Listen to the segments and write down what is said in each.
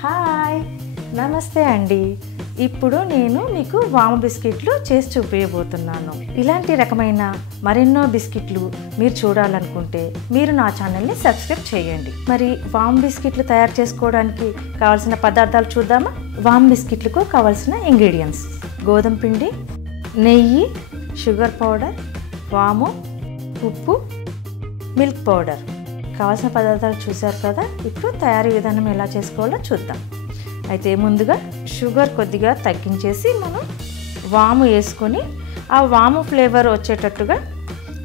Hi నమస్తే అండి. ఇప్పుడు నేను మీకు వాము బిస్కెట్లు చేసి చూపించబోతున్నాను. ఇలాంటి రకమైన మరెన్నో బిస్కెట్లు మీరు చూడాలనుకుంటే మీరు నా ఛానల్ని సబ్స్క్రైబ్ చేయండి. మరి వాము బిస్కెట్లు తయారు చేసుకోవడానికి కావాల్సిన పదార్థాలు చూద్దామా? వాము బిస్కెట్లకు కావాల్సిన ఇంగ్రీడియంట్స్: గోధుమ పిండి, నెయ్యి, షుగర్ పౌడర్, వాము, ఉప్పు, మిల్క్ పౌడర్. కావాల్సిన పదార్థాలు చూసారు కదా. ఇప్పుడు తయారీ విధానం ఎలా చేసుకోవాలో చూద్దాం. అయితే ముందుగా షుగర్ కొద్దిగా తగ్గించేసి మనం వాము వేసుకొని ఆ వాము ఫ్లేవర్ వచ్చేటట్టుగా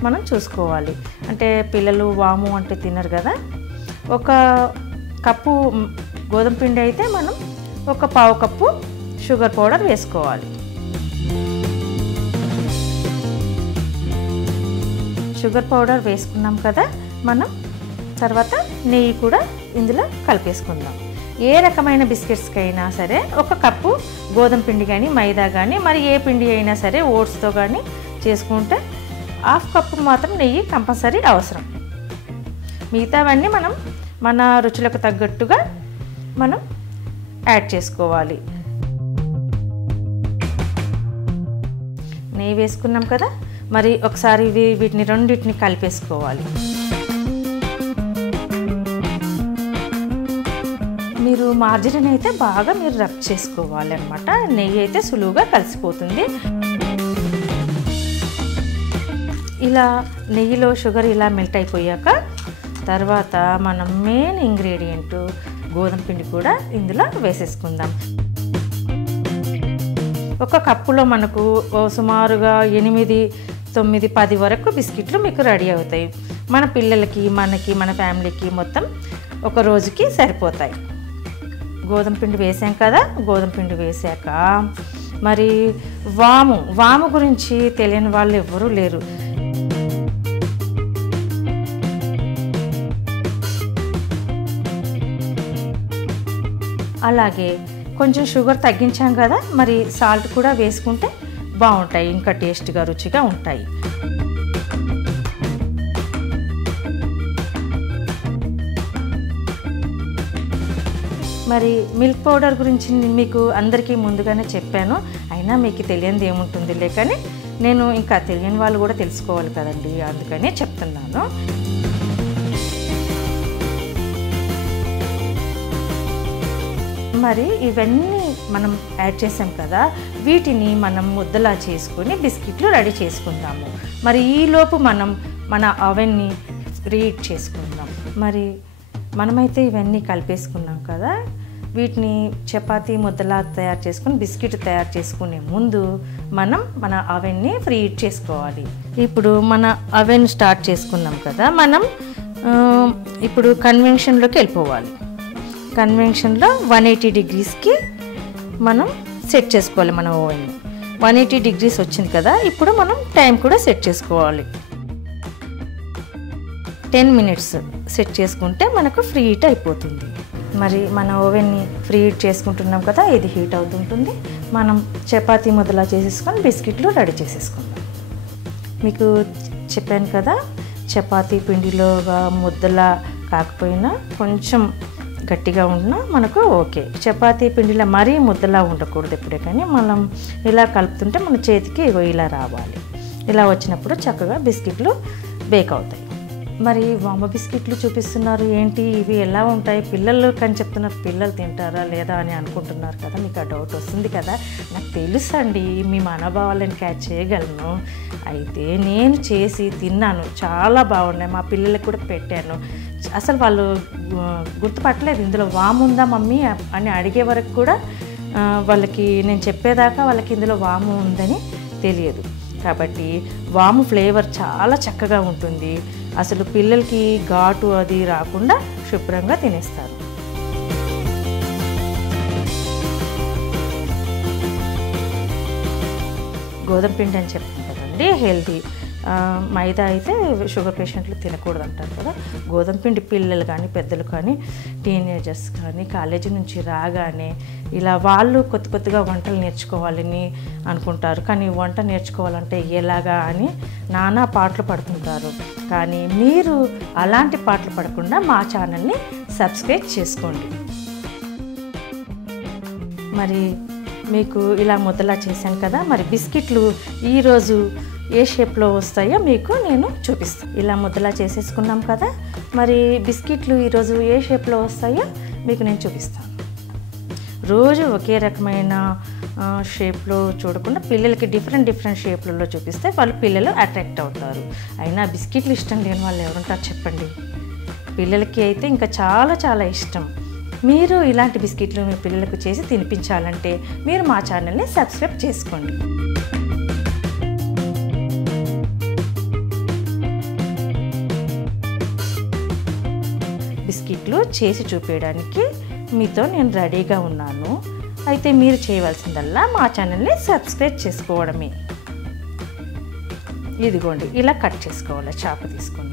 మనం చూసుకోవాలి. అంటే పిల్లలు వాము అంటే తినరు కదా. ఒక కప్పు గోధుమ పిండి అయితే మనం ఒక పావు కప్పు షుగర్ పౌడర్ వేసుకోవాలి. షుగర్ పౌడర్ వేసుకున్నాం కదా. మనం తర్వాత నెయ్యి కూడా ఇందులో కలిపేసుకుందాం. ఏ రకమైన బిస్కెట్స్కైనా సరే ఒక కప్పు గోధుమ పిండి కానీ మైదా కానీ మరి ఏ పిండి అయినా సరే ఓట్స్తో కానీ చేసుకుంటే హాఫ్ కప్పు మాత్రం నెయ్యి కంపల్సరీ అవసరం. మిగతావన్నీ మనం మన రుచులకు తగ్గట్టుగా మనం యాడ్ చేసుకోవాలి. నెయ్యి వేసుకున్నాం కదా. మరి ఒకసారి వీటిని రెండింటిని కలిపేసుకోవాలి. మీరు మార్జరిన్ అయితే బాగా మీరు రబ్ చేసుకోవాలి అన్నమాట. నెయ్యి అయితే సులువుగా కలిసిపోతుంది. ఇలా నెయ్యిలో షుగర్ ఇలా మెల్ట్ అయిపోయాక తర్వాత మనం మెయిన్ ఇంగ్రీడియంట్ గోధుమ పిండి కూడా ఇందులో వేసేసుకుందాం. ఒక కప్పులో మనకు సుమారుగా 8, 9, 10 వరకు బిస్కెట్లు మీకు రెడీ అవుతాయి. మన పిల్లలకి, మనకి, మన ఫ్యామిలీకి మొత్తం ఒక రోజుకి సరిపోతాయి. గోధుమ పిండి వేసాం కదా. గోధుమ పిండి వేసాక మరి వాము గురించి తెలియని వాళ్ళు ఎవరూ లేరు. అలాగే కొంచెం షుగర్ తగ్గించాం కదా. మరి సాల్ట్ కూడా వేసుకుంటే బాగుంటాయి, ఇంకా టేస్ట్గా రుచిగా ఉంటాయి. మరి మిల్క్ పౌడర్ గురించి మీకు అందరికీ ముందుగానే చెప్పాను. అయినా మీకు తెలియనిది ఏముంటుందిలే, కానీ నేను ఇంకా తెలియని వాళ్ళు కూడా తెలుసుకోవాలి కదండి, అందుకనే చెప్తున్నాను. మరి ఇవన్నీ మనం యాడ్ చేసాం కదా. వీటిని మనం ముద్దలా చేసుకొని బిస్కెట్లు రెడీ చేసుకుందాము. మరి ఈలోపు మనం మన అవెన్ని రీహీట్ చేసుకుందాం. మరి మనమైతే ఇవన్నీ కలిపేసుకున్నాం కదా. వీటిని చపాతీ ముద్దలా తయారు చేసుకుని బిస్కెట్ తయారు చేసుకునే ముందు మనం మన అవెన్ని ప్రీహీట్ చేసుకోవాలి. ఇప్పుడు మన అవెన్ స్టార్ట్ చేసుకున్నాం కదా. మనం ఇప్పుడు కన్వెన్షన్లోకి వెళ్ళిపోవాలి. కన్వెన్షన్లో 180 degreesకి మనం సెట్ చేసుకోవాలి. మన ఓవెన్ 180 degrees వచ్చింది కదా. ఇప్పుడు మనం టైం కూడా సెట్ చేసుకోవాలి. 10 minutes సెట్ చేసుకుంటే మనకు ఫ్రీ హీట్ అయిపోతుంది. మరి మన ఓవెన్ని ఫ్రీ హీట్ చేసుకుంటున్నాం కదా. ఇది హీట్ అవుతుంటుంది. మనం చపాతీ ముద్దలా చేసేసుకొని బిస్కెట్లు రెడీ చేసేసుకుందాం. మీకు చెప్పాను కదా, చపాతీ పిండిలోగా ముద్దలా కాకపోయినా కొంచెం గట్టిగా ఉన్నా మనకు ఓకే. చపాతీ పిండిలో మరీ ముద్దలా ఉండకూడదు ఎప్పుడే, కానీ మనం ఇలా కలుపుతుంటే మన చేతికి ఇలా రావాలి. ఇలా వచ్చినప్పుడు చక్కగా బిస్కెట్లు బేక్ అవుతాయి. మరి వాము బిస్కెట్లు చూపిస్తున్నారు ఏంటి, ఇవి ఎలా ఉంటాయి పిల్లలు కానీ చెప్తున్నారు. పిల్లలు తింటారా లేదా అని అనుకుంటున్నారు కదా. మీకు ఆ డౌట్ వస్తుంది కదా. నాకు తెలుసు అండి, మీ మనోభావాలను క్యాచ్ చేయగలను. అయితే నేను చేసి తిన్నాను, చాలా బాగున్నాయి. మా పిల్లలకు కూడా పెట్టాను. అసలు వాళ్ళు గుర్తుపట్టలేదు ఇందులో వాము ఉందా మమ్మీ అని అడిగే వరకు కూడా వాళ్ళకి నేను చెప్పేదాకా వాళ్ళకి ఇందులో వాము ఉందని తెలియదు. కాబట్టి వాము ఫ్లేవర్ చాలా చక్కగా ఉంటుంది. అసలు పిల్లలకి ఘాటు అది రాకుండా శుభ్రంగా తినేస్తారు. గోధుమ పిండి అని చెప్తాను కదండి, హెల్తీ. మైదా అయితే షుగర్ పేషెంట్లు తినకూడదు అంటారు కదా. గోధుమ పిండి పిల్లలు కానీ పెద్దలు కానీ టీనేజర్స్ కానీ కాలేజీ నుంచి రాగానే ఇలా వాళ్ళు కొత్తగా వంటలు నేర్చుకోవాలని అనుకుంటారు. కానీ వంట నేర్చుకోవాలంటే ఎలాగా అని నానా పాటలు పడుతుంటారు. కానీ మీరు అలాంటి పాటలు పడకుండా మా ఛానల్ని సబ్స్క్రైబ్ చేసుకోండి. మరి మీకు ఇలా ముద్దలా చేశాను కదా, మరి బిస్కెట్లు ఈరోజు ఏ షేప్లో వస్తాయో మీకు నేను చూపిస్తాను. ఇలా ముద్దలా చేసేసుకున్నాం కదా, మరి బిస్కెట్లు ఈరోజు ఏ షేప్లో వస్తాయో మీకు నేను చూపిస్తాను. రోజు ఒకే రకమైన షేప్లో చూడకుండా పిల్లలకి డిఫరెంట్ షేప్లలో చూపిస్తే పిల్లలు అట్రాక్ట్ అవుతారు. అయినా బిస్కెట్లు ఇష్టం లేని వాళ్ళు ఎవరుంటారు చెప్పండి? పిల్లలకి అయితే ఇంకా చాలా చాలా ఇష్టం. మీరు ఇలాంటి బిస్కెట్లు మీ పిల్లలకు చేసి తినిపించాలంటే మీరు మా ఛానల్ని సబ్స్క్రైబ్ చేసుకోండి. బిస్కెట్లు చేసి చూపించడానికి మీతో నేను రెడీగా ఉన్నాను. అయితే మీరు చేయవలసిందల్లా మా ఛానల్ని సబ్స్క్రైబ్ చేసుకోవడమే. ఇదిగోండి, ఇలా కట్ చేసుకోవాలి. చాప తీసుకొని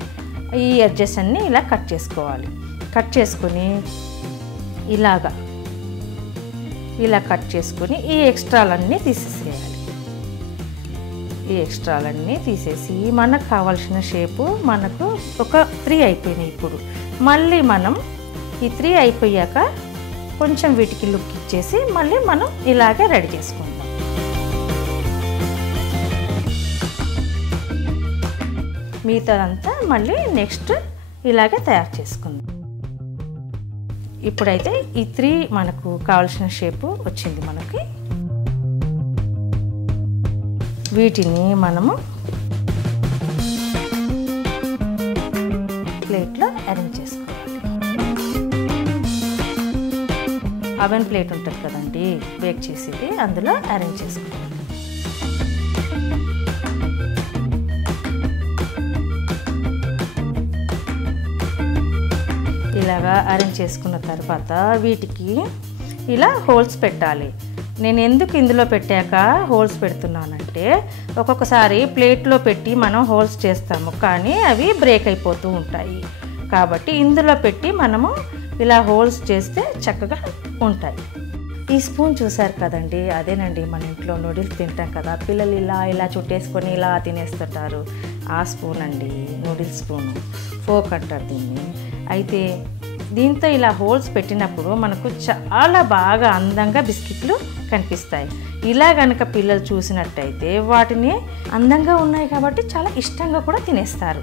ఈ ఎడ్జెస్ అన్నీ ఇలా కట్ చేసుకోవాలి. కట్ చేసుకొని ఇలా కట్ చేసుకొని ఈ ఎక్స్ట్రాలన్నీ తీసేసేయాలి. ఈ ఎక్స్ట్రాలన్నీ తీసేసి మనకు కావాల్సిన షేపు మనకు ఒక 3 అయిపోయినాయి. ఇప్పుడు మళ్ళీ మనం ఈ 3 అయిపోయాక కొంచెం వీటికి లుక్ ఇచ్చేసి మళ్ళీ మనం ఇలాగే రెడీ చేసుకుందాం. మిగతాదంతా మళ్ళీ నెక్స్ట్ ఇలాగే తయారు చేసుకుందాం. ఇప్పుడైతే ఈ 3 మనకు కావాల్సిన షేపు వచ్చింది. మనకి వీటిని మనము ప్లేట్లో అరేంజ్ చేసుకోవాలి. అవెన్ ప్లేట్ ఉంటుంది కదండి బేక్ చేసేది, అందులో అరేంజ్ చేసుకోవాలి. ఇలాగా అరేంజ్ చేసుకున్న తర్వాత వీటికి ఇలా హోల్స్ పెట్టాలి. నేను ఎందుకు ఇందులో పెట్టాక హోల్స్ పెడుతున్నానంటే ఒక్కొక్కసారి ప్లేట్లో పెట్టి మనం హోల్స్ చేస్తాము కానీ అవి బ్రేక్ అయిపోతూ ఉంటాయి. కాబట్టి ఇందులో పెట్టి మనము ఇలా హోల్స్ చేస్తే చక్కగా ఉంటాయి. ఈ స్పూన్ చూసారు కదండి, అదేనండి మన ఇంట్లో నూడిల్స్ తింటాం కదా, పిల్లలు ఇలా చుట్టేసుకొని ఇలా తినేస్తుంటారు. ఆ స్పూన్ అండి, నూడిల్స్ స్పూను, ఫోక్ అంటారు దీన్ని. అయితే దీంతో ఇలా హోల్స్ పెట్టినప్పుడు మనకు చాలా బాగా అందంగా బిస్కెట్లు కనిపిస్తాయి. ఇలా కనుక పిల్లలు చూసినట్టయితే వాటిని అందంగా ఉన్నాయి కాబట్టి చాలా ఇష్టంగా కూడా తినేస్తారు.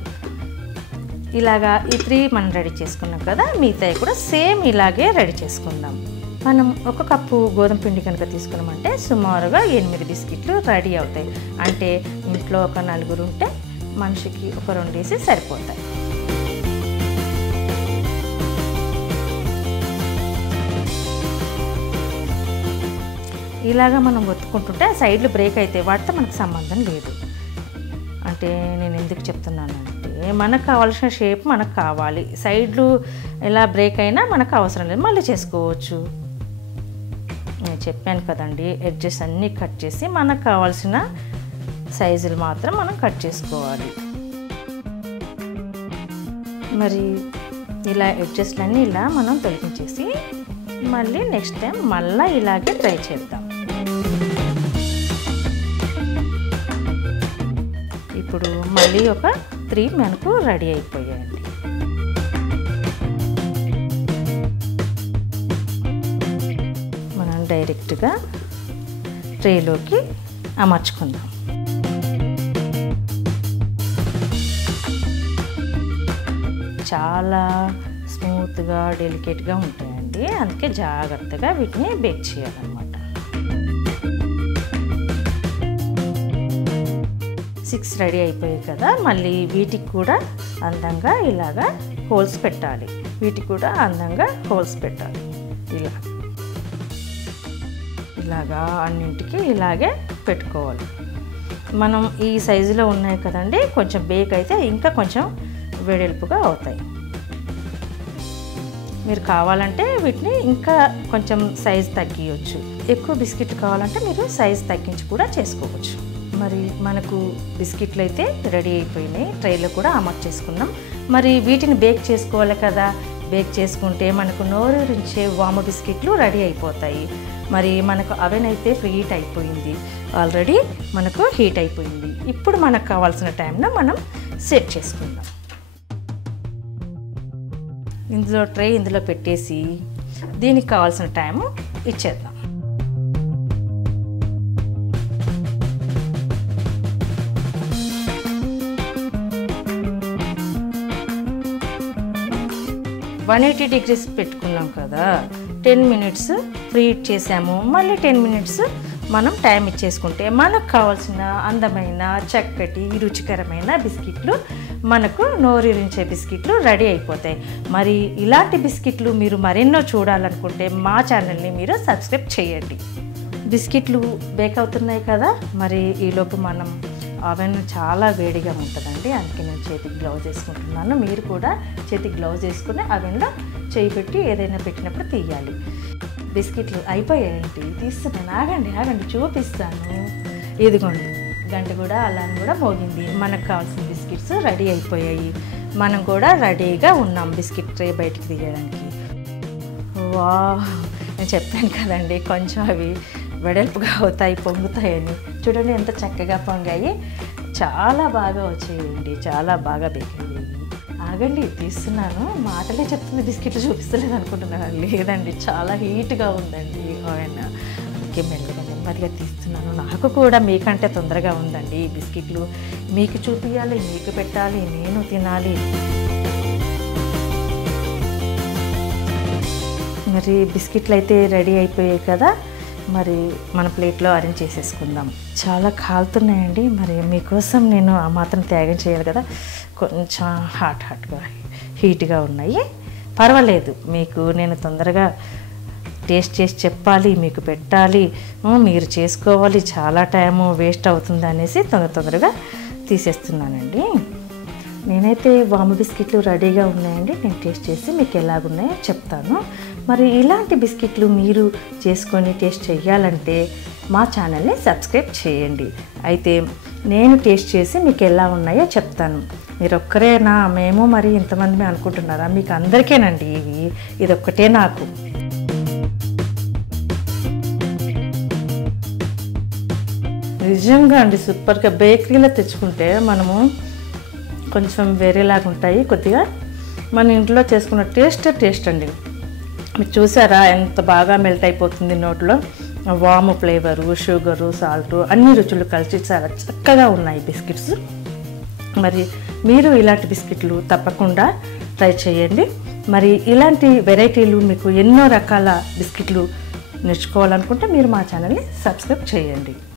ఇలాగా ఈ 3 మనం రెడీ చేసుకున్నాం కదా, మిగతాయి కూడా సేమ్ ఇలాగే రెడీ చేసుకుందాం. మనం 1 కప్పు గోధుమ పిండి కనుక తీసుకున్నామంటే సుమారుగా 8 బిస్కెట్లు రెడీ అవుతాయి. అంటే ఇంట్లో ఒక 4 ఉంటే మనిషికి ఒక 2 వేసి సరిపోతాయి. ఇలాగా మనం ఒత్తుకుంటుంటే సైడ్లు బ్రేక్ అయితే వాటితో మనకు సంబంధం లేదు. అంటే నేను ఎందుకు చెప్తున్నానంటే మనకు కావాల్సిన షేప్ మనకు కావాలి. సైడ్లు ఎలా బ్రేక్ అయినా మనకు అవసరం లేదు, మళ్ళీ చేసుకోవచ్చు. నేను చెప్పాను కదండి, ఎడ్జెస్ అన్నీ కట్ చేసి మనకు కావాల్సిన సైజులు మాత్రం మనం కట్ చేసుకోవాలి. మరి ఇలా ఎడ్జెస్లన్నీ ఇలా మనం తొలగించేసి మళ్ళీ నెక్స్ట్ టైం మళ్ళీ ఇలాగే ట్రై చేద్దాం. ఇప్పుడు మళ్ళీ ఒక 3 మనకు రెడీ అయిపోయాయండి. మనం డైరెక్ట్గా ట్రేలోకి అమర్చుకుందాం. చాలా స్మూత్గా డెలికేట్గా ఉంటాయండి, అందుకే జాగ్రత్తగా వీటిని బేక్ చేయాలన్నమాట. 6 రెడీ అయిపోయాయి కదా, మళ్ళీ వీటికి కూడా అందంగా ఇలాగా హోల్స్ పెట్టాలి. వీటికి కూడా అందంగా హోల్స్ పెట్టాలి. ఇలాగా అన్నింటికి ఇలాగే పెట్టుకోవాలి. మనం ఈ సైజులో ఉన్నాయి కదండి, కొంచెం బేక్ అయితే ఇంకా కొంచెం వెడల్పుగా అవుతాయి. మీరు కావాలంటే వీటిని ఇంకా కొంచెం సైజ్ తగ్గించవచ్చు. ఎక్కువ బిస్కెట్లు కావాలంటే మీరు సైజ్ తగ్గించి కూడా చేసుకోవచ్చు. మరి మనకు బిస్కెట్లు అయితే రెడీ అయిపోయినాయి, ట్రైలో కూడా అమర్చేసుకున్నాం. మరి వీటిని బేక్ చేసుకోవాలి కదా, బేక్ చేసుకుంటే మనకు నోరూరించే వాము బిస్కెట్లు రెడీ అయిపోతాయి. మరి మనకు అవెన్ అయితే హీట్ అయిపోయింది, ఆల్రెడీ మనకు హీట్ అయిపోయింది. ఇప్పుడు మనకు కావాల్సిన టైంలో మనం సెట్ చేసుకుందాం. ఇందులో ట్రే ఇందులో పెట్టేసి దీనికి కావాల్సిన టైము ఇచ్చేద్దాం. 180 degrees పెట్టుకున్నాం కదా, 10 minutes ప్రీ హీట్ చేసాము. మళ్ళీ 10 minutes మనం టైం ఇచ్చేసుకుంటే మనకు కావాల్సిన అందమైన చక్కటి రుచికరమైన బిస్కెట్లు, మనకు నోరూరించే బిస్కెట్లు రెడీ అయిపోతాయి. మరి ఇలాంటి బిస్కెట్లు మీరు మరెన్నో చూడాలనుకుంటే మా ఛానల్ని మీరు సబ్స్క్రైబ్ చేయండి. బిస్కెట్లు బేక్ అవుతున్నాయి కదా, మరి ఈలోపు మనం అవెన్ చాలా వేడిగా ఉంటుందండి, అందుకే నేను చేతికి గ్లౌజ్ వేసుకుంటున్నాను. మీరు కూడా చేతికి గ్లౌజ్ వేసుకుని అవెన్లో చేయి పెట్టి ఏదైనా పెట్టినప్పుడు తీయాలి. బిస్కెట్లు అయిపోయాయండి, తీస్తున్నాను. ఆగండి చూపిస్తాను. ఇదిగోండి, గంట కూడా అలానే కూడా మోగింది. మనకు కావాల్సిన బిస్కెట్స్ రెడీ అయిపోయాయి. మనం కూడా రెడీగా ఉన్నాం బిస్కెట్ ట్రే బయటికి తీయడానికి. వా, నేను చెప్పాను కదండి కొంచెం అవి వెడల్పుగా అవుతాయి, పొంగుతాయని. చూడండి ఎంత చక్కగా పొంగాయి, చాలా బాగా వచ్చేయండి, చాలా బాగా బేక్ అయ్యాయి. ఆగండి తీస్తున్నాను, మాటలే చెప్తుంది, బిస్కెట్లు చూపిస్తలేదు అనుకుంటున్నాను. లేదండి, చాలా హీట్గా ఉందండి ఆయన, అందుకే మెల్లగా నెమ్మదిగా తీస్తున్నాను. నాకు కూడా మీకంటే తొందరగా ఉందండి ఈ బిస్కెట్లు. మీకు చూపించాలి, మీకు పెట్టాలి, నేను తినాలి. మరి బిస్కెట్లు అయితే రెడీ అయిపోయాయి కదా, మరి మన ప్లేట్లో అరేంజ్ చేసేసుకుందాం. చాలా కాలుతున్నాయండి, మరి మీకోసం నేను ఆ మాత్రం త్యాగం చేయాలి కదా. కొంచెం హాట్గా హీట్గా ఉన్నాయి, పర్వాలేదు. మీకు నేను తొందరగా టేస్ట్ చేసి చెప్పాలి, మీకు పెట్టాలి, మీరు చేసుకోవాలి, చాలా టైము వేస్ట్ అవుతుంది అనేసి తొందరగా తీసేస్తున్నానండి. నేనైతే వాము బిస్కెట్లు రెడీగా ఉన్నాయండి, నేను టేస్ట్ చేసి మీకు ఎలాగున్నాయో చెప్తాను. మరి ఇలాంటి బిస్కెట్లు మీరు చేసుకొని టేస్ట్ చేయాలంటే మా ఛానల్ని సబ్స్క్రైబ్ చేయండి. అయితే నేను టేస్ట్ చేసి మీకు ఎలా ఉన్నాయో చెప్తాను. మీరు ఒక్కరేనా, మేము మరి ఇంతమంది అనుకుంటున్నారా? మీకు అందరికేనండి ఇదొక్కటే నాకు. నిజంగా అండి సూపర్గా. బేకరీలో తెచ్చుకుంటే మనము కొంచెం వేరేలాగా ఉంటాయి కొద్దిగా, మన ఇంట్లో చేసుకున్న టేస్ట్ అండి. మీరు చూసారా ఎంత బాగా మెల్ట్ అయిపోతుంది నోట్లో. వాము ఫ్లేవరు, షుగరు, సాల్టు అన్ని రుచులు కలిసి చాలా చక్కగా ఉన్నాయి బిస్కెట్స్. మరి మీరు ఇలాంటి బిస్కెట్లు తప్పకుండా ట్రై చేయండి. మరి ఇలాంటి వెరైటీలు మీకు ఎన్నో రకాల బిస్కెట్లు నేర్చుకోవాలనుకుంటే మీరు మా ఛానల్ని సబ్స్క్రైబ్ చేయండి.